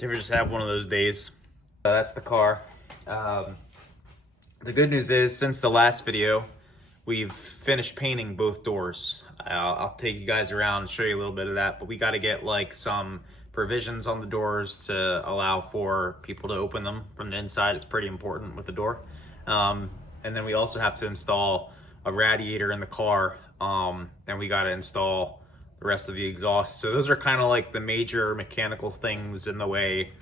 Do you ever just have one of those days? That's the car. The good news is, since the last video, we've finished painting both doors. I'll take you guys around and show you a little bit of that, but we got to get like some provisions on the doors to allow for people to open them from the inside. It's pretty important with the door. And then we also have to install a radiator in the car, and we got to install the rest of the exhaust. So those are kind of like the major mechanical things in the way.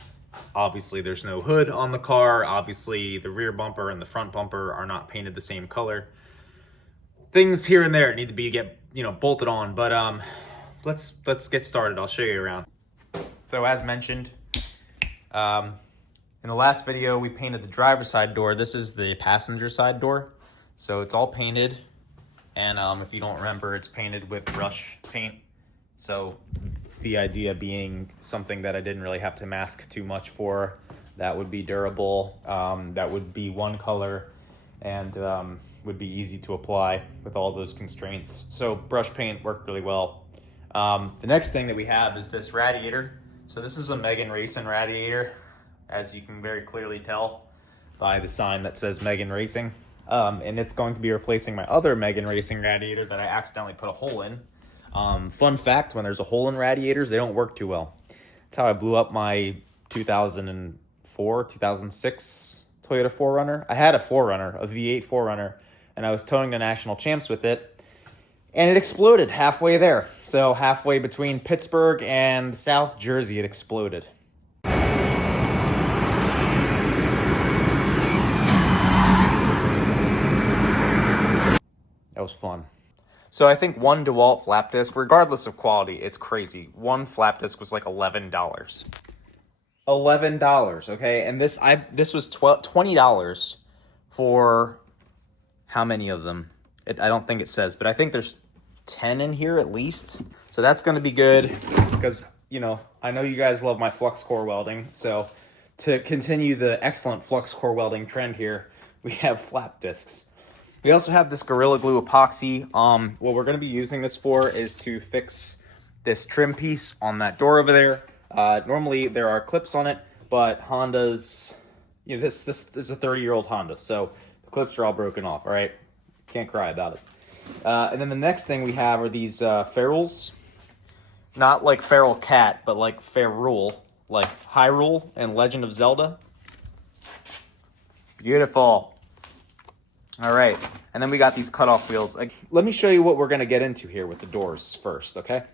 Obviously there's no hood on the car. Obviously the rear bumper and the front bumper are not painted the same color. Things here and there need to be bolted on, but let's get started. I'll show you around. So as mentioned, in the last video we painted the driver's side door. This is the passenger side door. So it's all painted, and if you don't remember, it's painted with brush paint. So the idea being something that I didn't really have to mask too much for, that would be durable, that would be one color, and would be easy to apply with all those constraints. So brush paint worked really well. The next thing that we have is this radiator. So this is a Megan Racing radiator, as you can very clearly tell by the sign that says Megan Racing. And it's going to be replacing my other Megan Racing radiator that I accidentally put a hole in. Fun fact, when there's a hole in radiators, they don't work too well. That's how I blew up my 2004, 2006 Toyota 4Runner. I had a 4Runner, a V8 4Runner, and I was towing the national champs with it, and it exploded halfway there. So halfway between Pittsburgh and South Jersey, it exploded. That was fun. So I think one DeWalt flap disc, regardless of quality, it's crazy. One flap disc was like $11. $11, okay? And this was $20 for how many of them? I don't think it says, but I think there's 10 in here at least. So that's going to be good because, I know you guys love my flux core welding. So to continue the excellent flux core welding trend here, we have flap discs. We also have this Gorilla Glue epoxy. What we're going to be using this for is to fix this trim piece on that door over there. Normally there are clips on it, but Honda's, this is a 30-year-old Honda, so the clips are all broken off, all right? Can't cry about it. And then the next thing we have are these ferrules. Not like feral cat, but like ferrule, like Hyrule and Legend of Zelda. Beautiful. All right, and then we got these cutoff wheels. Let me show you what we're gonna get into here with the doors first, okay?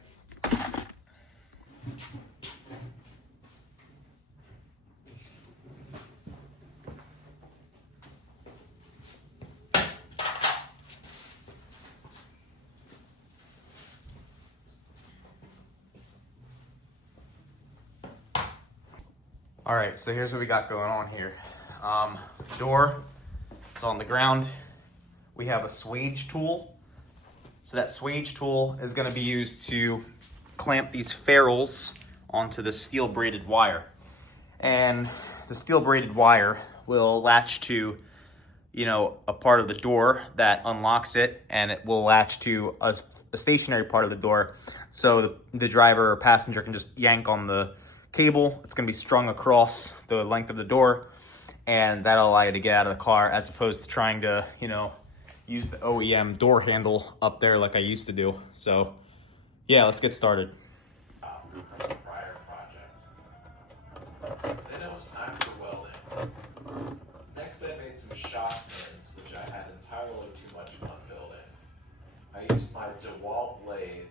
All right, so here's what we got going on here. Door is on the ground. We have a swage tool. So that swage tool is going to be used to clamp these ferrules onto the steel braided wire. And the steel braided wire will latch to, a part of the door that unlocks it, and it will latch to a stationary part of the door. So the driver or passenger can just yank on the cable. It's going to be strung across the length of the door, and that'll allow you to get out of the car, as opposed to trying to, use the OEM door handle up there like I used to do. So yeah, let's get started. Prior project. Then it was time for welding. Next I made some shock pins, which I had entirely too much fun building. I used my DeWalt lathe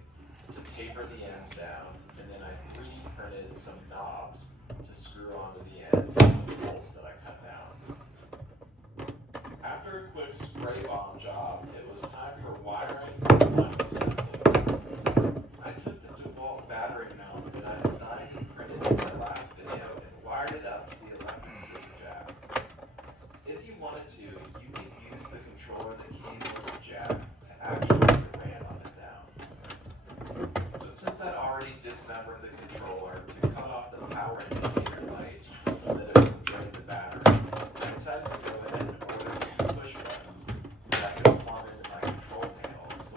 to taper the ends down, and then I 3D printed some knobs to screw onto the end of the bolts that I cut down. After a quick spray bomb job, it was time for wiring and final assembly. I took the DeWalt battery mount that I designed and printed in my last video and wired it up to the electric scissor jack. If you wanted to, you could use the controller that came with the jack to actually ram up and down. But since I'd already dismembered the controller to cut off the power indicator light so that it would drain the battery, I decided to go ahead and order 2 push buttons that I could plug into my control panels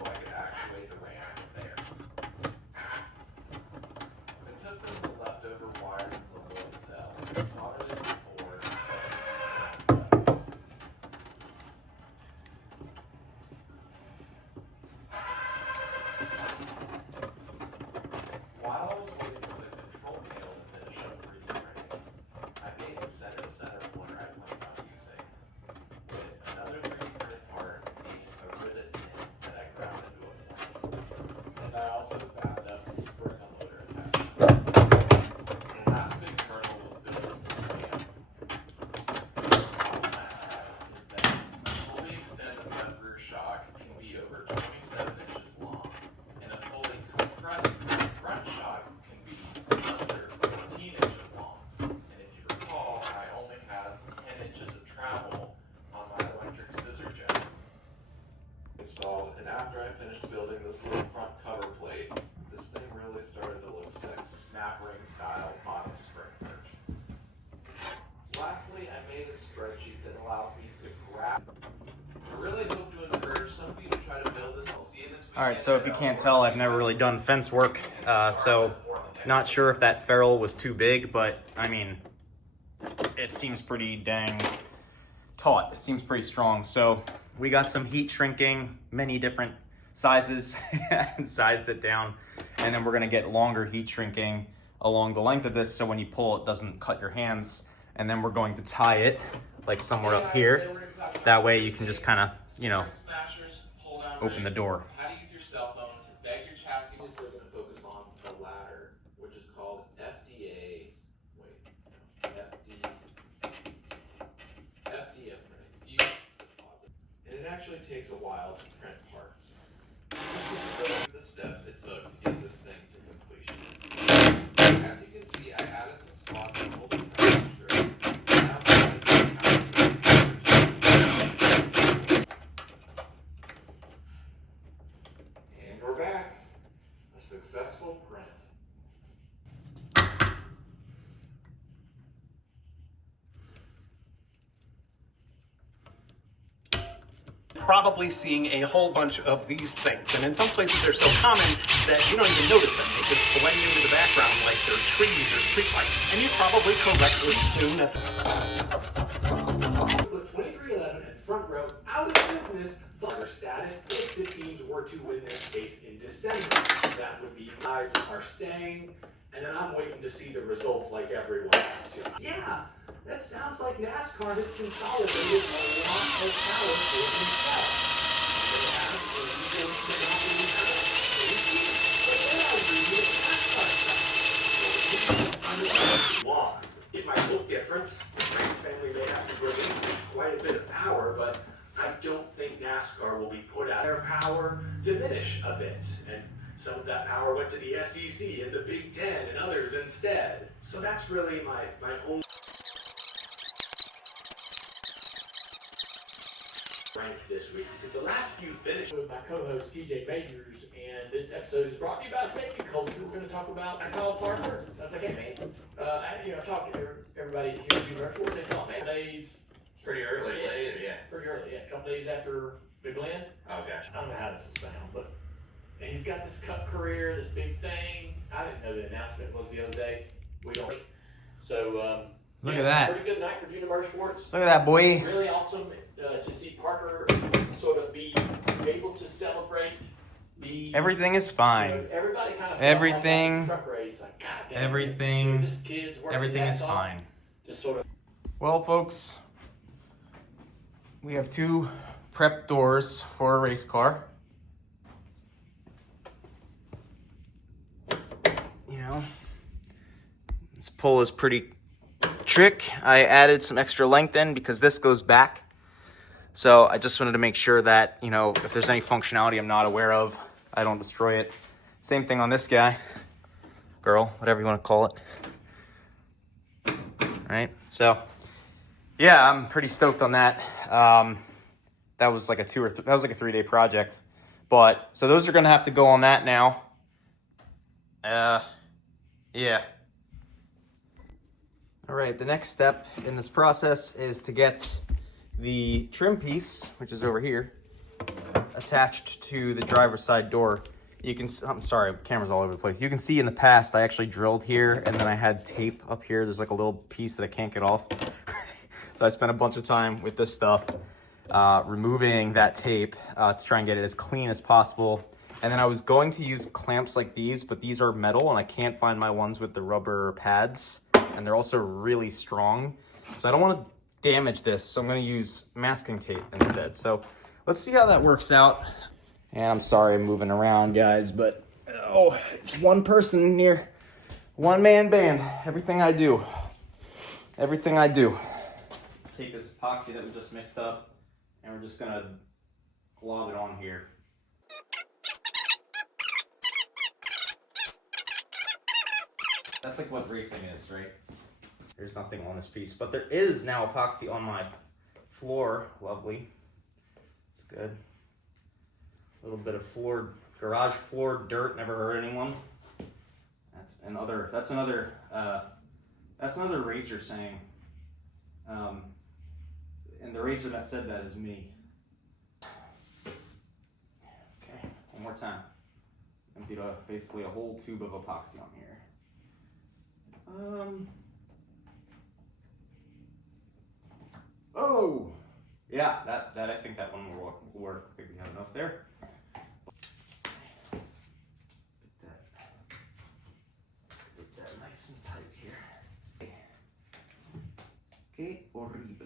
also backed up with spring unloader attachment. The last big hurdle was building the ramp. The problem I have is that a fully extended front rear shock can be over 27 inches long, and a fully compressed front shock can be under 14 inches long. And if you recall, I only have 10 inches of travel on my electric scissor jack installed, and after I finished building this little front cover plate, this thing really started to look sexy. Snap ring style bottom spring perch. Lastly, I made a spreadsheet that allows me to grab. I really hope to encourage some of you to try to build this. I'll see you this weekend. All right, so if you can't tell, I've never really done fence work, so not sure if that ferrule was too big, but I mean, it seems pretty dang taut. It seems pretty strong. So we got some heat shrinking, many different sizes, and sized it down. And then we're gonna get longer heat shrinking along the length of this, so when you pull, it doesn't cut your hands. And then we're going to tie it like somewhere up here. That way you can just kind of, you know, open the door. How to use your cell phone to beg your chassis. We're still going to focus on the ladder, which is called FDA. FDM printing, fused deposit. And it actually takes a while to print parts. This is really the steps it took to get this thing to completion. As you can see, I added some slots to hold the printer straight. And we're back. A successful print. Probably seeing a whole bunch of these things, and in some places they're so common that you don't even notice them. They just blend into the background like they're trees or streetlights, and you probably correctly assume that Put 2311 and front row out of business for their status if the teams were to win their case in December. That would be guides are saying, and then I'm waiting to see the results like everyone else. Yeah, that sounds like NASCAR has consolidated a lot of power for themselves. They have a legal monopoly but then I read it NASCAR stuff. It might look different. The Franks family may have to bring in quite a bit of power, but I don't think NASCAR will be put out. Their power diminish a bit, and some of that power went to the SEC and the Big Ten and others instead. So that's really my only rank this week, because the last few finished with my co-host TJ Majors, and this episode is brought to you by Safety Culture. We're going to talk about Kyle Parker. That's okay, man. I talked to everybody here at Junior Sports. They call me days. Pretty early, later, yeah. Pretty early, yeah. A couple days after the Glen. Oh, gotcha. I don't know how this is found, but he's got this Cup career, this big thing. I didn't know the announcement was the other day. We don't. So, Look at that. Pretty good night for Junior Sports. Look at that, boy. Really awesome to see Parker sort of be able to celebrate the. Everything is fine. You know, everybody kind of. Everything. Truck race, like, God damn, Everything. this kid's working Everything his is ass off. fine. Just sort of. Well, folks, we have two prep doors for a race car. You know, this pull is pretty trick. I added some extra length in because this goes back. So I just wanted to make sure that, you know, if there's any functionality I'm not aware of, I don't destroy it. Same thing on this guy, girl, whatever you want to call it. All right, so yeah, I'm pretty stoked on that. That was like a 3-day project, but so those are gonna have to go on that now. Yeah. All right, the next step in this process is to get the trim piece, which is over here, attached to the driver's side door. You can, I'm sorry, camera's all over the place. You can see in the past, I actually drilled here and then I had tape up here. There's like a little piece that I can't get off. So I spent a bunch of time with this stuff, removing that tape to try and get it as clean as possible. And then I was going to use clamps like these, but these are metal and I can't find my ones with the rubber pads. And they're also really strong. So I don't want to damage this, so I'm going to use masking tape instead. So let's see how that works out. And I'm sorry I'm moving around, guys, but Oh, it's one person here. One man band. Everything I do. Everything I do. Take this epoxy that we just mixed up, and we're just gonna glob it on here. That's like what racing is, right? There's nothing on this piece, but there is now epoxy on my floor. Lovely. It's good. A little bit of floor, garage floor dirt. Never hurt anyone. That's another racer saying. And the racer that said that is me. Okay, one more time. Emptied basically a whole tube of epoxy on here. Oh, yeah, that I think that one will work. I think we have enough there. Get that nice and tight here. Que horrible.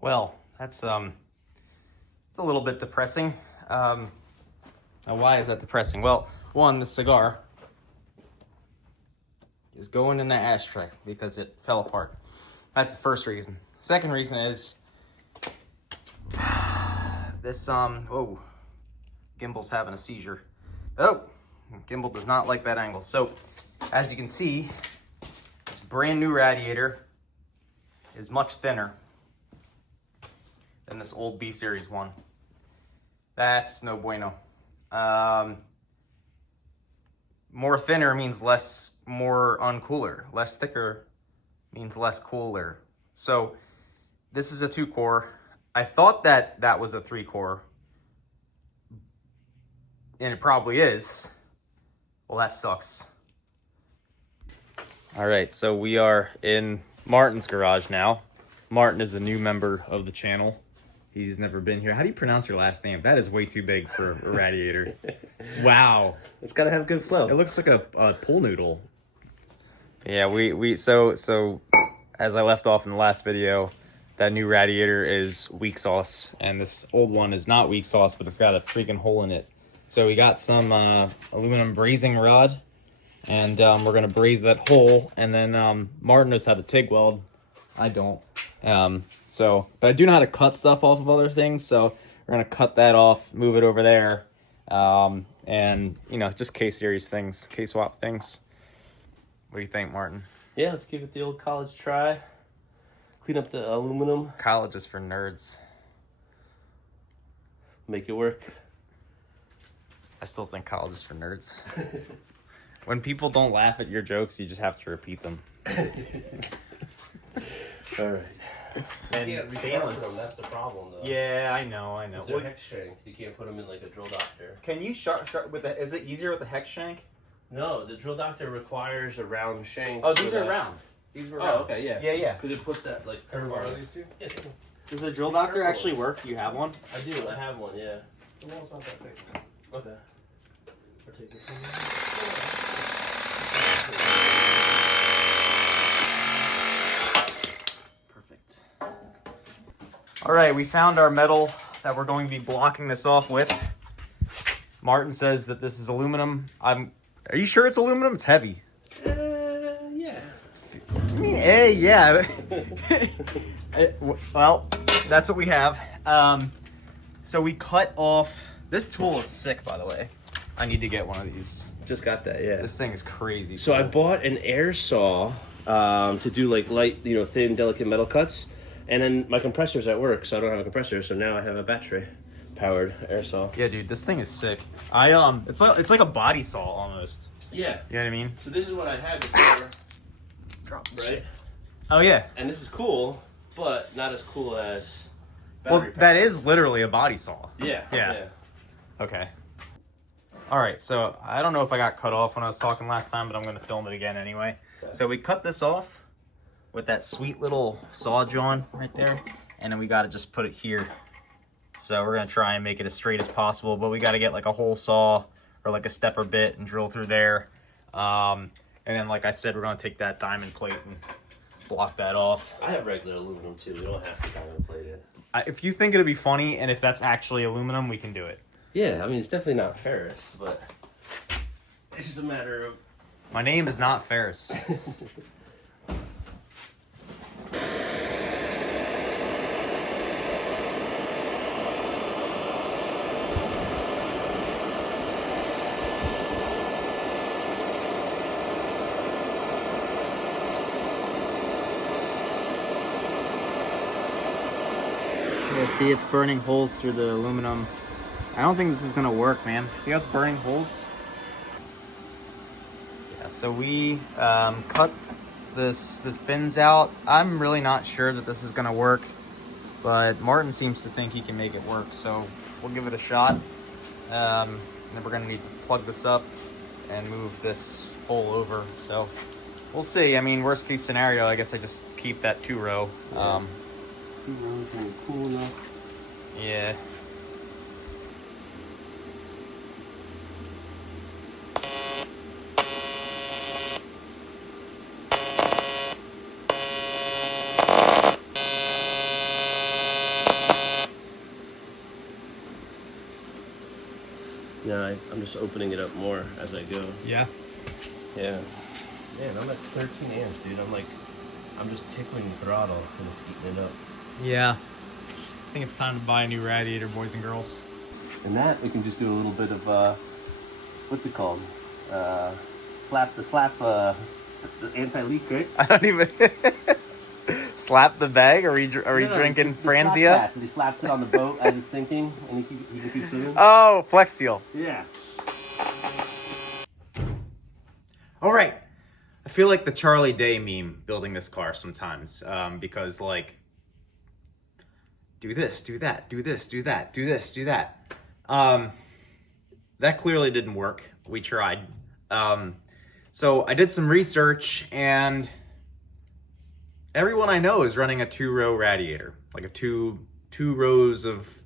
Well, that's it's a little bit depressing. Now why is that depressing? Well, one, the cigar is going in the ashtray because it fell apart. That's the first reason. Second reason is this oh, gimbal's having a seizure. Oh, gimbal does not like that angle. So, as you can see, this brand new radiator is much thinner than this old B series one. That's no bueno. More thinner means more uncooler. Less thicker means less cooler. So this is a 2-core. I thought that was a 3-core, and it probably is. Well, that sucks. All right, so we are in Martin's garage now. Martin is a new member of the channel. He's never been here. How do you pronounce your last name? That is way too big for a radiator. Wow. It's got to have good flow. It looks like a pool noodle. Yeah, so as I left off in the last video, that new radiator is weak sauce, and this old one is not weak sauce, but it's got a freaking hole in it. So we got some aluminum brazing rod, and we're gonna braze that hole, and then Martin knows how to TIG weld. I don't. But I do know how to cut stuff off of other things, so we're gonna cut that off, move it over there, and just K-series things, K-swap things. What do you think, Martin? Yeah, let's give it the old college try. Clean up the aluminum. College is for nerds. Make it work. I still think college is for nerds. When people don't laugh at your jokes, you just have to repeat them. All right. And You can't stainless. recharge them, that's the problem, though. Yeah, I know. They're hex shank. You can't put them in like a drill doctor. Can you sharp with the? Is it easier with the hex shank? No, the drill doctor requires a round shank. Oh, these are round. These were round. Oh, okay, yeah. Yeah. Because it puts that like curve on these two. Yeah, Does the drill doctor actually work? Do you have one? I do. I have one. Yeah. The wall's not that big. Okay. I'll take it from Perfect. All right, we found our metal that we're going to be blocking this off with. Martin says that this is aluminum. Are you sure it's aluminum? It's heavy. Yeah. I mean, yeah. Well, that's what we have. So we cut off. This tool is sick, by the way. I need to get one of these. Just got that. Yeah. This thing is crazy. So I bought an air saw to do like light, thin, delicate metal cuts, and then my compressor's at work, so I don't have a compressor. So now I have a battery. powered air saw. Yeah, dude, this thing is sick. It's like a body saw almost. Yeah. You know what I mean? So this is what I had before. Drop right? Oh yeah. And this is cool, but not as cool as. Well, that is literally a body saw. Yeah. Yeah. Okay. All right, so I don't know if I got cut off when I was talking last time, but I'm going to film it again anyway. Okay. So we cut this off with that sweet little saw John right there, and then we got to just put it here. So we're going to try and make it as straight as possible, but we got to get like a hole saw or like a stepper bit and drill through there. And then, like I said, we're going to take that diamond plate and block that off. I have regular aluminum too. We don't have to diamond plate it. If you think it'd be funny, and if that's actually aluminum, we can do it. Yeah, I mean, it's definitely not ferrous, but it's just a matter of... My name is not Ferris. Yeah, see, it's burning holes through the aluminum. I don't think this is gonna work, man. See how it's burning holes? Yeah, so we cut this fins out. I'm really not sure that this is gonna work, but Martin seems to think he can make it work, so we'll give it a shot. And then we're gonna need to plug this up and move this hole over. So we'll see. I mean, worst case scenario, I guess I just keep that 2-row. Yeah. 2-row kind of cool enough. Yeah. No, I'm just opening it up more as I go. Yeah. Yeah. Man, I'm at 13 amps, dude. I'm just tickling the throttle and it's eating it up. Yeah. I think it's time to buy a new radiator, boys and girls. And that, we can just do a little bit of, what's it called? The anti-leak, right? I don't even... Slap the bag? Are we drinking it's the Franzia? slap patch, and he slaps it on the boat as it's sinking, and he can keep swimming. Oh, Flex Seal. Yeah. All right. I feel like the Charlie Day meme building this car sometimes, because like, do this, do that, do this, do that, do this, do that. That clearly didn't work. We tried. So I did some research, and everyone I know is running a 2-row radiator, like a two rows of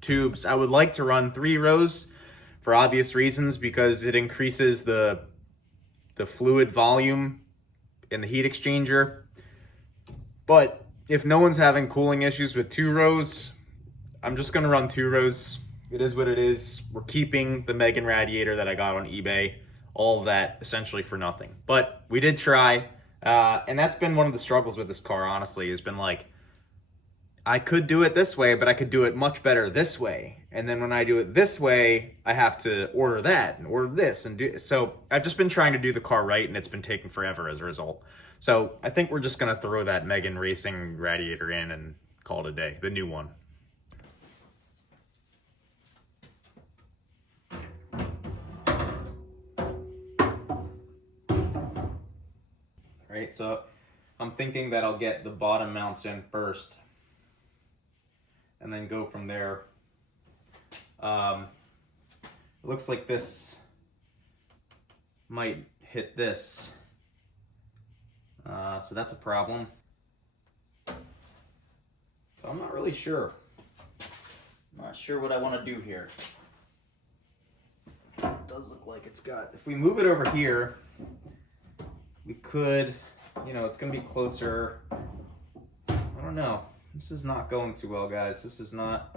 tubes. I would like to run 3 rows for obvious reasons, because it increases the fluid volume in the heat exchanger. But if no one's having cooling issues with 2 rows, I'm just gonna run 2 rows. It is what it is. We're keeping the Megan radiator that I got on eBay. All of that essentially for nothing. But we did try, and that's been one of the struggles with this car, honestly, has been like, I could do it this way, but I could do it much better this way. And then when I do it this way, I have to order that and order this and do. So I've just been trying to do the car right, and it's been taking forever as a result. So I think we're just gonna throw that Megan Racing radiator in and call it a day, the new one. Right, so I'm thinking that I'll get the bottom mounts in first, and then go from there. It looks like this might hit this, so that's a problem. So I'm not really sure. I'm not sure what I want to do here. It does look like it's got, if we move it over here, we could, you know, it's going to be closer. I don't know. This is not going too well, guys. This is not,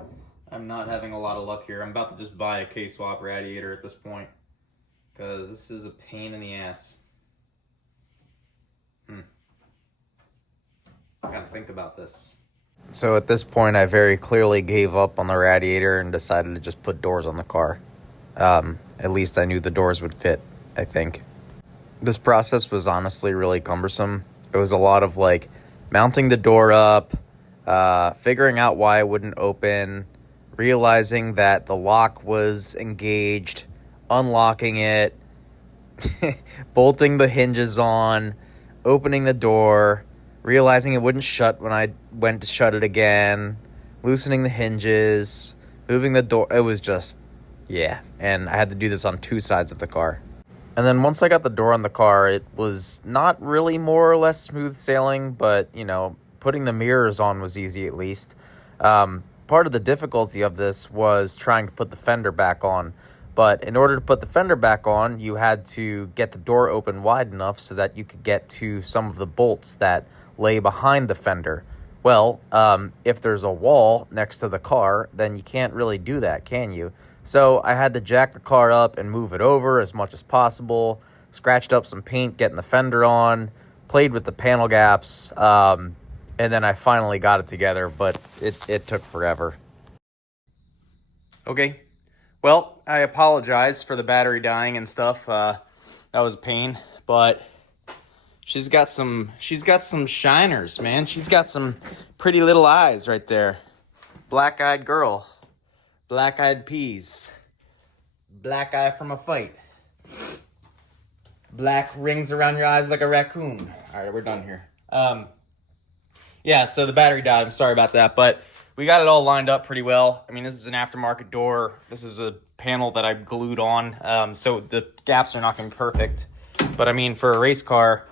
I'm not having a lot of luck here. I'm about to just buy a K-swap radiator at this point, because this is a pain in the ass. I gotta think about this. So at this point, I very clearly gave up on the radiator and decided to just put doors on the car. At least I knew the doors would fit, I think. This process was honestly really cumbersome. It was a lot of like mounting the door up, figuring out why it wouldn't open, realizing that the lock was engaged, unlocking it, bolting the hinges on, opening the door, realizing it wouldn't shut when I went to shut it again, loosening the hinges, moving the door. It was just, yeah. And I had to do this on 2 sides of the car. And then once I got the door on the car, it was not really more or less smooth sailing, but, you know, putting the mirrors on was easy at least. Part of the difficulty of this was trying to put the fender back on. But in order to put the fender back on, you had to get the door open wide enough so that you could get to some of the bolts that lay behind the fender. Well, if there's a wall next to the car, then you can't really do that, can you? So I had to jack the car up and move it over as much as possible, scratched up some paint getting the fender on, played with the panel gaps, and then I finally got it together, but it took forever. Okay, well, I apologize for the battery dying and stuff. That was a pain, but she's got some shiners, man. She's got some pretty little eyes right there. Black-eyed girl. Black-eyed peas. Black eye from a fight. Black rings around your eyes like a raccoon. All right, we're done here. Yeah, so the battery died. I'm sorry about that, but we got it all lined up pretty well. I mean, this is an aftermarket door. This is a panel that I glued on, so the gaps are not going to be perfect. But I mean, for a race car,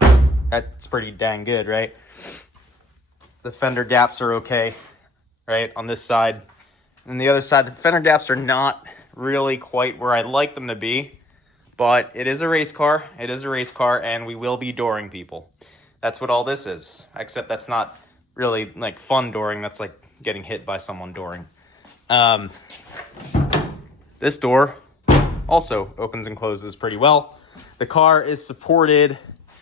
that's pretty dang good, right? The fender gaps are okay, right, on this side. And the other side, the fender gaps are not really quite where I'd like them to be. But it is a race car. It is a race car, and we will be dooring people. That's what all this is, except that's not really like fun dooring. That's like getting hit by someone dooring. This door also opens and closes pretty well. The car is supported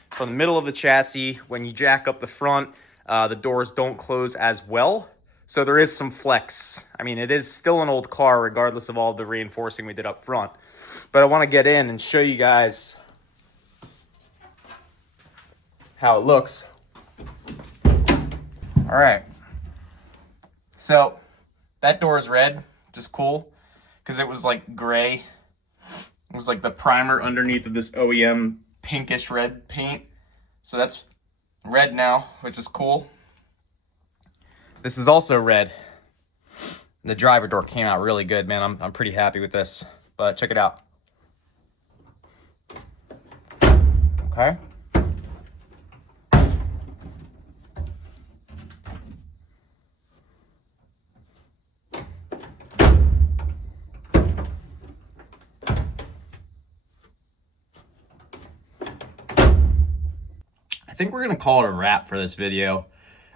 from the middle of the chassis. When you jack up the front, the doors don't close as well. So there is some flex. I mean, it is still an old car regardless of all the reinforcing we did up front. But I want to get in and show you guys how it looks. All right. So that door is red, which is cool because it was like gray. It was like the primer underneath of this OEM pinkish red paint. So that's red now, which is cool. This is also red. The driver door came out really good, man. I'm pretty happy with this, but check it out. Okay. I think we're gonna call it a wrap for this video.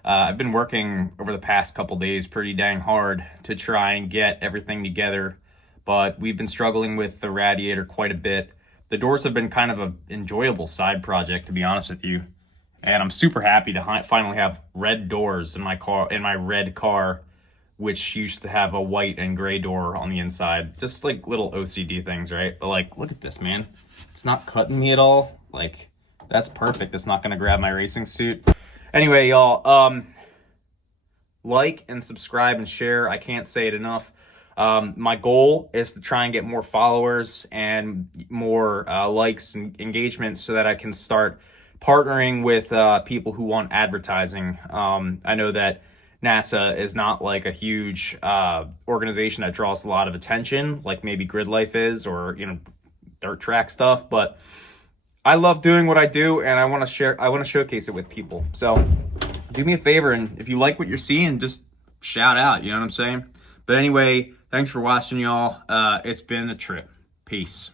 I've been working over the past couple days pretty dang hard to try and get everything together, but we've been struggling with the radiator quite a bit. The doors have been kind of an enjoyable side project, to be honest with you. And I'm super happy to finally have red doors in my car, in my red car, which used to have a white and gray door on the inside. Just like little OCD things, right? But like, look at this, man. It's not cutting me at all. Like, that's perfect. It's not gonna grab my racing suit. Anyway, y'all, like and subscribe and share. I can't say it enough. My goal is to try and get more followers and more likes and engagement so that I can start partnering with people who want advertising. I know that NASA is not like a huge organization that draws a lot of attention, like maybe Grid Life is, or, you know, dirt track stuff, but I love doing what I do, and I want to showcase it with people. So do me a favor, and if you like what you're seeing, just shout out, you know what I'm saying? But anyway, thanks for watching, y'all. It's been a trip. Peace.